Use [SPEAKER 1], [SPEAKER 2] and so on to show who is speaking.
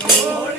[SPEAKER 1] Gloria.